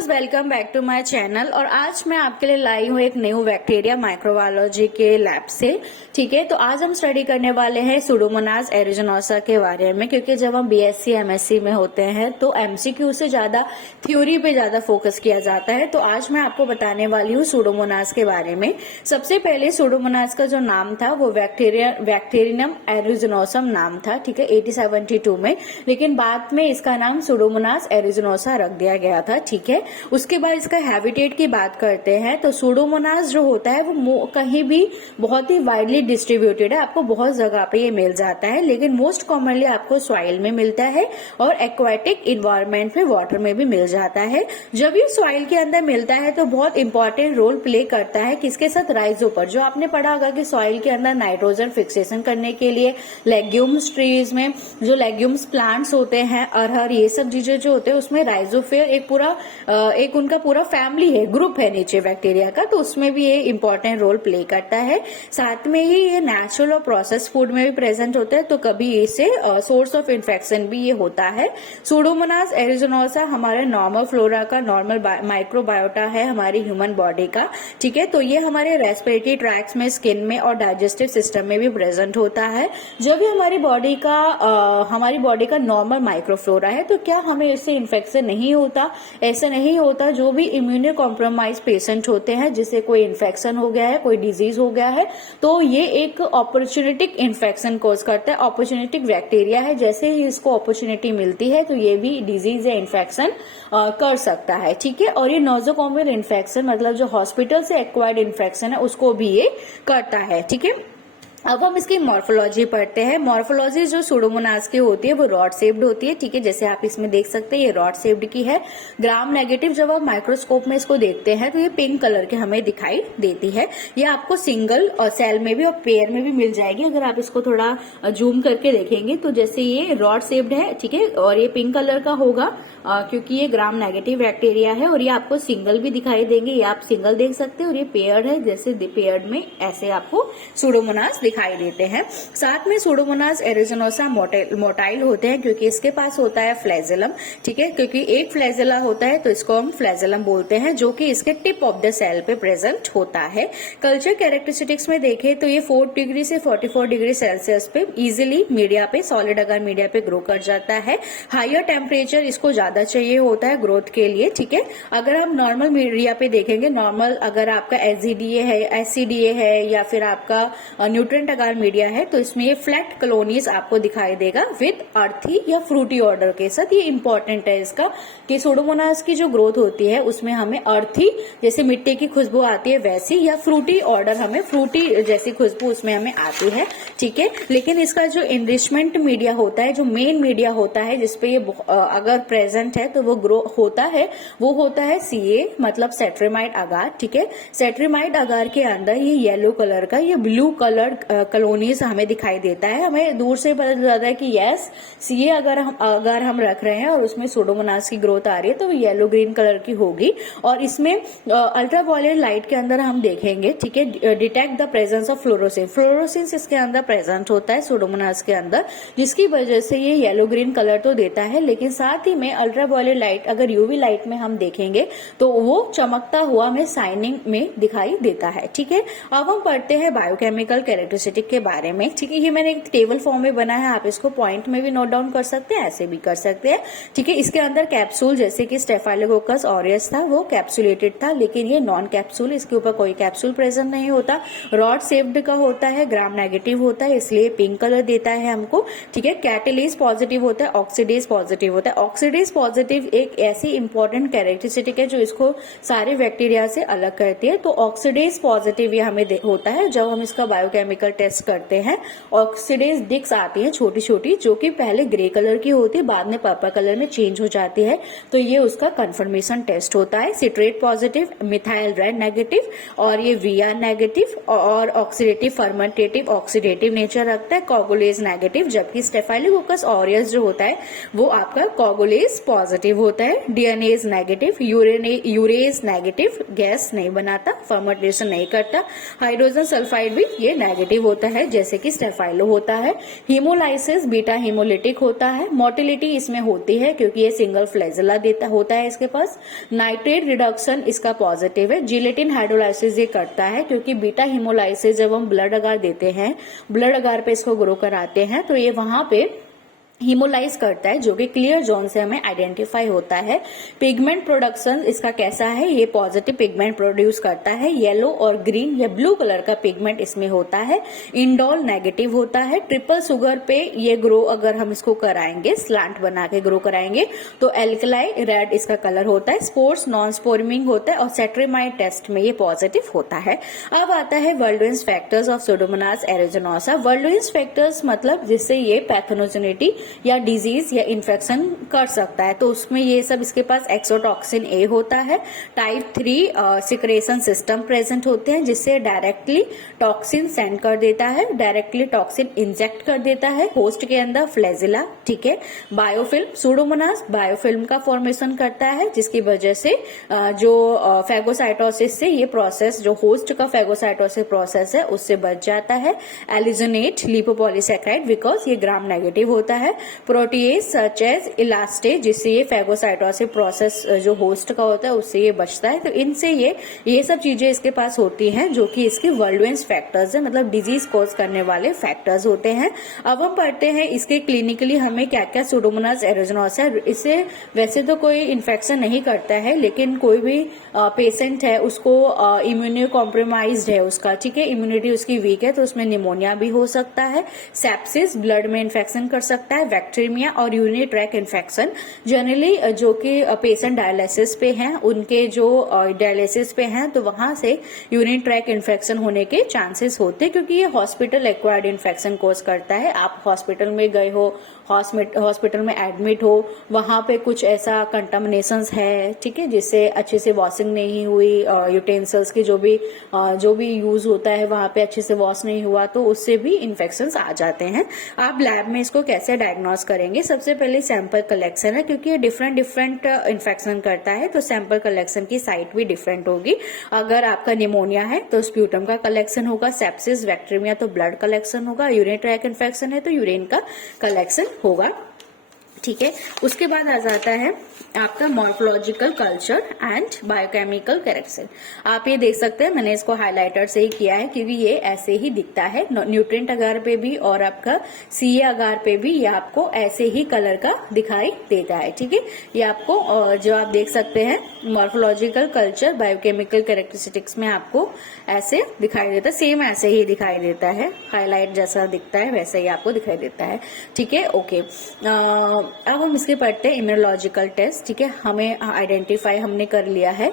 Viewers, welcome back to my channel. और आज मैं आपके लिए लाई हूँ एक न्यू बैक्टीरिया माइक्रोबायोलॉजी के लैब से। ठीक है, तो आज हम स्टडी करने वाले हैं सुडोमोनास एरिजिनोसा के बारे में, क्योंकि जब हम बीएससी एमएससी में होते हैं तो एमसीक्यू से ज्यादा थ्योरी पे ज्यादा फोकस किया जाता है। तो आज मैं आपको बताने वाली हूँ सुडोमोनास के बारे में। सबसे पहले सुडोमोनास का जो नाम था वो बैक्टीरियम एरिजिनोसम नाम था, ठीक है, 1872 में। लेकिन बाद में इसका नाम सुडोमोनास एरिजिनोसा रख दिया गया था। ठीक है, उसके बाद इसका हैबिटेट की बात करते हैं तो सुडोमोनास जो होता है वो कहीं भी बहुत ही वाइडली डिस्ट्रीब्यूटेड है, आपको बहुत जगह पे ये मिल जाता है, लेकिन मोस्ट कॉमनली आपको सॉइल में मिलता है और एक्वाटिक इन्वायरमेंट में वाटर में भी मिल जाता है। जब ये सॉइल के अंदर मिलता है तो बहुत इंपॉर्टेंट रोल प्ले करता है किसके साथ, राइजोपर। जो आपने पढ़ा होगा कि सॉइल के अंदर नाइट्रोजन फिक्सेशन करने के लिए लेग्यूम्स ट्रीज में जो लेग्यूम्स प्लांट्स होते हैं, अरहर, ये सब चीजें जो होते हैं उसमें राइजोफेयर एक उनका पूरा फैमिली है, ग्रुप है नीचे बैक्टीरिया का, तो उसमें भी ये इंपॉर्टेंट रोल प्ले करता है। साथ में ही ये नेचुरल और प्रोसेस फूड में भी प्रेजेंट होता है, तो कभी इसे सोर्स ऑफ इन्फेक्शन भी ये होता है। सुडोमोनास एरिजिनोसा हमारे नॉर्मल फ्लोरा का नॉर्मल माइक्रोबायोटा है हमारी ह्यूमन बॉडी का। ठीक है, तो ये हमारे रेस्पिरेटरी ट्रैक्ट्स में, स्किन में और डाइजेस्टिव सिस्टम में भी प्रेजेंट होता है। जब ये हमारी बॉडी का नॉर्मल माइक्रोफ्लोरा है तो क्या हमें इससे इन्फेक्शन नहीं होता? ऐसा नहीं होता। जो भी इम्यूनो कॉम्प्रोमाइज पेशेंट होते हैं, जिसे कोई इन्फेक्शन हो गया है, कोई डिजीज हो गया है, तो ये एक अपॉर्चुनिटिक इन्फेक्शन कॉज करता है, अपॉर्चुनिटिक बैक्टीरिया है। जैसे ही इसको अपॉर्चुनिटी मिलती है तो ये भी डिजीज या इन्फेक्शन कर सकता है। ठीक है, और ये नोजोकोमियल इन्फेक्शन मतलब जो हॉस्पिटल से एक्वायर्ड इन्फेक्शन है उसको भी ये करता है। ठीक है, अब हम इसकी मॉर्फोलॉजी पढ़ते हैं। मॉर्फोलॉजी जो सुडोमोनास की होती है वो रॉड शेप्ड होती है। ठीक है, जैसे आप इसमें देख सकते हैं ये रॉड शेप्ड की है। ग्राम नेगेटिव जब आप माइक्रोस्कोप में इसको देखते हैं तो ये पिंक कलर के हमें दिखाई देती है। ये आपको सिंगल और सेल में भी और पेयर में भी मिल जाएगी। अगर आप इसको थोड़ा जूम करके देखेंगे तो जैसे ये रॉड शेप्ड है, ठीक है, और ये पिंक कलर का होगा क्योंकि ये ग्राम नेगेटिव बैक्टीरिया है। और ये आपको सिंगल भी दिखाई देंगे, ये आप सिंगल देख सकते हैं। और ये पेयर्ड है, जैसे पेयर्ड में ऐसे आपको सुडोमोनास दिखाई देते हैं। साथ में सुडोमोनास एरिजिनोसा मोटाइल होते हैं क्योंकि इसके पास होता है फ्लैजेलम। ठीक है, क्योंकि एक फ्लैजेला होता है तो इसको हम फ्लैजेलम बोलते हैं, जो कि इसके टिप ऑफ द सेल पे प्रेजेंट होता है। कल्चर कैरेक्टरिस्टिक्स में देखें तो ये 4 डिग्री से 44 डिग्री सेल्सियस पे इजिली मीडिया पे, सॉलिड अगर मीडिया पे ग्रो कर जाता है। हायर टेम्परेचर इसको ज्यादा चाहिए होता है ग्रोथ के लिए। ठीक है, अगर हम नॉर्मल मीडिया पे देखेंगे, नॉर्मल अगर आपका एससीडीए है या फिर आपका न्यूट्रिएंट अगर मीडिया है तो इसमें ये फ्लैट कॉलोनीज आपको दिखाई देगा विद अर्थी या फ्रूटी ऑर्डर के साथ। ये इंपॉर्टेंट है इसका कि सुडोमोनास की जो ग्रोथ होती है उसमें हमें अर्थी जैसे मिट्टी की खुशबू आती है वैसी, या फ्रूटी ऑर्डर हमें फ्रूटी जैसी खुशबू उसमें हमें आती है। ठीक है, लेकिन इसका जो इनरिचमेंट मीडिया होता है, जो मेन मीडिया होता है जिसपे ये अगर प्रेजेंट है तो वो ग्रो होता है, वो होता है सीए मतलब सेट्रीमाइड अगार। ठीक है, सेट्रीमाइड अगार के अंदर ये येलो कलर का, ये ब्लू कलर कॉलोनीज हमें दिखाई देता है। हमें दूर से पता चलता है कि यस सीए अगर हम रख रहे हैं और उसमें सुडोमोनास की ग्रोथ आ रही है तो वो येलो ग्रीन कलर की होगी। और इसमें अल्ट्रावायलेट लाइट के अंदर हम देखेंगे, ठीक है, detect the presence of fluorescence इसके अंदर प्रेजेंट होता है सुडोमोनास के अंदर, जिसकी वजह से ये येलो ग्रीन कलर तो देता है, लेकिन साथ ही में अल्ट्रावायलेट लाइट अगर यूवी लाइट में हम देखेंगे तो वो चमकता हुआ हमें साइनिंग में दिखाई देता है। ठीक है, अब हम पढ़ते हैं बायोकेमिकल कैरेक्टरिस्टिक के बारे में। ठीक है, ये मैंने एक टेबल फॉर्म में बना है, आप इसको पॉइंट में भी नोट डाउन कर सकते हैं, ऐसे भी कर सकते हैं। ठीक है, इसके अंदर कैप्सूल जैसे कि स्टेफाइलोकोकस ऑरियस था वो कैप्सुलेटेड था, लेकिन ये नॉन कैप्सूल, इसके ऊपर कोई कैप्सूल प्रेजेंट नहीं होता। रॉड शेप्ड का होता है, ग्राम नेगेटिव होता है, इसलिए पिंक कलर देता है हमको। ठीक है, कैटेलेज पॉजिटिव होता है, ऑक्सीडेज पॉजिटिव होता है। ऑक्सीडेज पॉजिटिव एक ऐसी इंपॉर्टेंट कैरेक्टरिस्टिक है जो इसको सारे बैक्टीरिया से अलग करती है। तो ऑक्सीडेज पॉजिटिव ये हमें होता है जब हम इसका बायोकेमिकल टेस्ट करते हैं। ऑक्सीडेज डिस्क आती है छोटी छोटी, जो कि पहले ग्रे कलर की होती है, बाद में पर्पल कलर में चेंज हो जाती है, तो ये उसका कंफर्मेशन टेस्ट होता है। Citrate positive, methyl red negative और ये वीआर नेगेटिव और ऑक्सीडेटिव फर्मेंटेटिव ऑक्सीडेटिव नेचर रखता है। कोगुलेज नेगेटिव, जबकि स्टेफाइलोकोकस ऑरियस जो होता है वो आपका कोगुलेज पॉजिटिव होता है। DNAs negative, urease negative, gas नहीं बनाता, फर्मेंटेशन नहीं करता। हाइड्रोजन सल्फाइड भी ये नेगेटिव एक्टिव होता है जैसे कि स्टेफाइलो होता है। हीमोलाइसिस बीटा हीमोलिटिक होता है। मोटिलिटी इसमें होती है क्योंकि ये सिंगल फ्लैजेला देता होता है इसके पास। नाइट्रेट रिडक्शन इसका पॉजिटिव है। जिलेटिन हाइड्रोलाइसिस ये करता है क्योंकि बीटा हीमोलाइसिस जब हम ब्लड अगार देते हैं, ब्लड अगार पे इसको ग्रो कराते हैं तो ये वहां पे हीमोलाइज करता है जो कि क्लियर जोन से हमें आइडेंटिफाई होता है। पिगमेंट प्रोडक्शन इसका कैसा है, ये पॉजिटिव पिगमेंट प्रोड्यूस करता है। येलो और ग्रीन या ब्लू कलर का पिगमेंट इसमें होता है। इंडोल नेगेटिव होता है। ट्रिपल शुगर पे ये ग्रो अगर हम इसको कराएंगे, स्लांट बना के ग्रो कराएंगे तो एल्कलाई रेड इसका कलर होता है। स्पोर्स नॉन स्पोर्मिंग होता है और सेट्रीमाइड टेस्ट में ये पॉजिटिव होता है। अब आता है virulence factors of Pseudomonas aeruginosa. Virulence factors मतलब जिससे ये पैथोनोजेनिटी या डिजीज या इन्फेक्शन कर सकता है, तो उसमें ये सब इसके पास एक्सोटॉक्सिन ए होता है। टाइप 3 सिक्रेशन सिस्टम प्रेजेंट होते हैं जिससे डायरेक्टली टॉक्सिन सेंड कर देता है, डायरेक्टली टॉक्सिन इंजेक्ट कर देता है होस्ट के अंदर फ्लैजिला। ठीक है। बायोफिल्म, सुडोमोनास बायोफिल्म का फॉर्मेशन करता है जिसकी वजह से जो फैगोसाइटोसिस से ये प्रोसेस, जो होस्ट का फैगोसाइटोसिस प्रोसेस है उससे बच जाता है। एलिजोनेट लिपोपॉलीसैकेराइड बिकॉज ये ग्राम नेगेटिव होता है। प्रोटीएज सच एज इलास्टेज जिससे ये फैगोसाइटोसिस प्रोसेस जो होस्ट का होता है उससे ये बचता है। तो इनसे ये सब चीजें इसके पास होती हैं जो कि इसके वर्ल्डविंस फैक्टर्स है, मतलब डिजीज कॉज करने वाले फैक्टर्स होते हैं। अब हम पढ़ते हैं इसके क्लिनिकली हमें क्या क्या सुडोमोनास एरिजिनोसा। इससे वैसे तो कोई इन्फेक्शन नहीं करता है लेकिन कोई भी पेशेंट है उसको इम्यूनो कॉम्प्रोमाइज्ड है उसका, ठीक है, इम्यूनिटी उसकी वीक है तो उसमें निमोनिया भी हो सकता है। सेप्सिस ब्लड में इन्फेक्शन कर सकता है। बैक्टीरिया और यूरिनरी ट्रैक इन्फेक्शन जनरली जो कि पेशेंट डायलिसिस पे हैं उनके जो डायलिसिस पे हैं तो वहां से यूरिनरी ट्रैक इन्फेक्शन होने के चांसेस होते हैं क्योंकि ये हॉस्पिटल एक्वायर्ड इन्फेक्शन कोज करता है। आप हॉस्पिटल में गए हो, हॉस्पिटल में एडमिट हो, वहां पे कुछ ऐसा कंटामिनेशंस है, ठीक है, जिससे अच्छे से वॉशिंग नहीं हुई, यूटेंसिल्स की जो भी यूज होता है वहां पे अच्छे से वॉश नहीं हुआ तो उससे भी इन्फेक्शंस आ जाते हैं। आप लैब में इसको कैसे डायग्नोस करेंगे? सबसे पहले सैंपल कलेक्शन है क्योंकि ये डिफरेंट इन्फेक्शन करता है तो सैंपल कलेक्शन की साइट भी डिफरेंट होगी। अगर आपका निमोनिया है तो स्प्यूटम का कलेक्शन होगा, सेप्सिस बैक्टीरिया तो ब्लड कलेक्शन होगा, यूरिन ट्रैक इन्फेक्शन है तो यूरिन का कलेक्शन होगा। ठीक है। उसके बाद आ जाता है आपका morphological culture and biochemical character. आप ये देख सकते हैं, मैंने इसको हाइलाइटर से ही किया है क्योंकि ये ऐसे ही दिखता है न्यूट्रिएंट अगार पे भी और आपका सीए अगार पे भी ये आपको ऐसे ही कलर का दिखाई देता है। ठीक है। ये आपको जो आप देख सकते हैं मॉर्फोलॉजिकल कल्चर बायोकेमिकल कैरेक्टरिस्टिक्स में आपको ऐसे दिखाई देता है, सेम ऐसे ही दिखाई देता है, हाईलाइट जैसा दिखता है वैसे ही आपको दिखाई देता है। ठीक है। ओके। अब हम इसके पढ़ते हैं इम्यूनोलॉजिकल टेस्ट। ठीक है, हमें आइडेंटिफाई हमने कर लिया है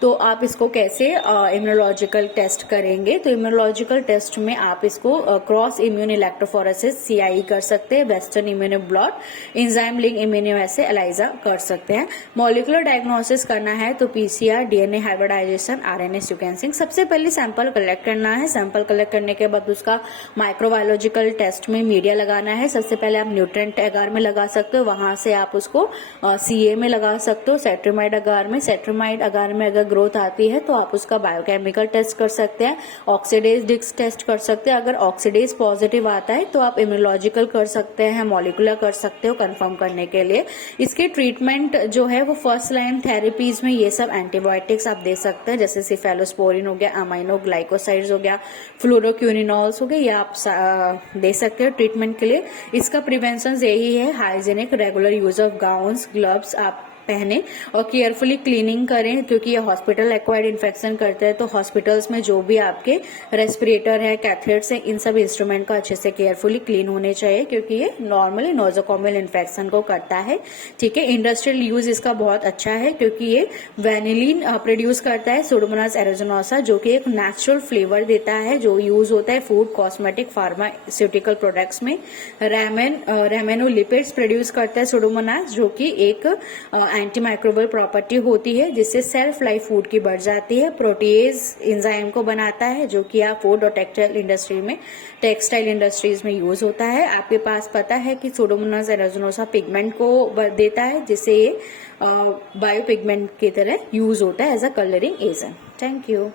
तो आप इसको कैसे इम्यूनोलॉजिकल टेस्ट करेंगे? तो इम्यूनोलॉजिकल टेस्ट में आप इसको क्रॉस इम्यून इलेक्ट्रोफोरेसिस सीआई कर सकते हैं, western immuno blot, enzyme link immuno assay ELISA कर सकते हैं। मॉलिक्यूलर डायग्नोसिस करना है तो PCR, DNA hybridization, RNA sequencing. सबसे पहले सैंपल कलेक्ट करना है। सैंपल कलेक्ट करने के बाद उसका माइक्रोबायोलॉजिकल टेस्ट में मीडिया लगाना है। सबसे पहले आप न्यूट्रिएंट अगार में लगा सकते हो, वहां से आप उसको सीए में लगा सकते हो, सेट्रीमाइड अगार में। सेट्रीमाइड अगार में अगर ग्रोथ आती है तो आप उसका बायोकेमिकल टेस्ट कर सकते हैं, ऑक्सीडेज डिस्क टेस्ट कर सकते हैं। अगर ऑक्सीडेज पॉजिटिव आता है तो आप इम्यूनोलॉजिकल कर सकते हैं, मॉलिक्यूलर कर सकते हो कंफर्म करने के लिए। इसके ट्रीटमेंट जो है वो फर्स्ट लाइन थेरेपीज में ये सब एंटीबायोटिक्स आप दे सकते हैं, जैसे सिफेलोस्पोरिन हो गया, अमाइनो ग्लाइकोसाइड्स हो गया, फ्लोरोक्यूनिनॉल्स हो गए, ये आप दे सकते हो ट्रीटमेंट के लिए। इसका प्रिवेंशन यही है, hygienic regular use of gowns, gloves आप पहने और केयरफुली क्लीनिंग करें क्योंकि ये हॉस्पिटल एक्वायर्ड इन्फेक्शन करते हैं तो हॉस्पिटल्स में जो भी आपके रेस्पिरेटर है, कैथेटर्स है, इन सब इंस्ट्रूमेंट का अच्छे से केयरफुली क्लीन होने चाहिए क्योंकि ये नॉर्मली नोजोकोमियल इन्फेक्शन को करता है। ठीक है। इंडस्ट्रियल यूज इसका बहुत अच्छा है क्योंकि ये वेनिलिन प्रोड्यूस करता है, सुडोमोनास एरिजिनोसा, जो कि एक नेचुरल फ्लेवर देता है जो यूज होता है फूड, कॉस्मेटिक, फार्मास्यूटिकल प्रोडक्ट्स में। रेमेनोलिपिड्स प्रोड्यूस करता है सुडोमोनास, जो कि एक एंटी माइक्रोबियल प्रॉपर्टी होती है जिससे सेल्फ लाइफ फूड की बढ़ जाती है। प्रोटीएज एंजाइम को बनाता है जो कि आप फूड और टेक्सटाइल इंडस्ट्रीज में यूज होता है। आपके पास पता है कि सुडोमोनास एरिजिनोसा पिगमेंट को देता है जिससे ये बायो पिगमेंट की तरह यूज होता है as a colouring agent. Thank you.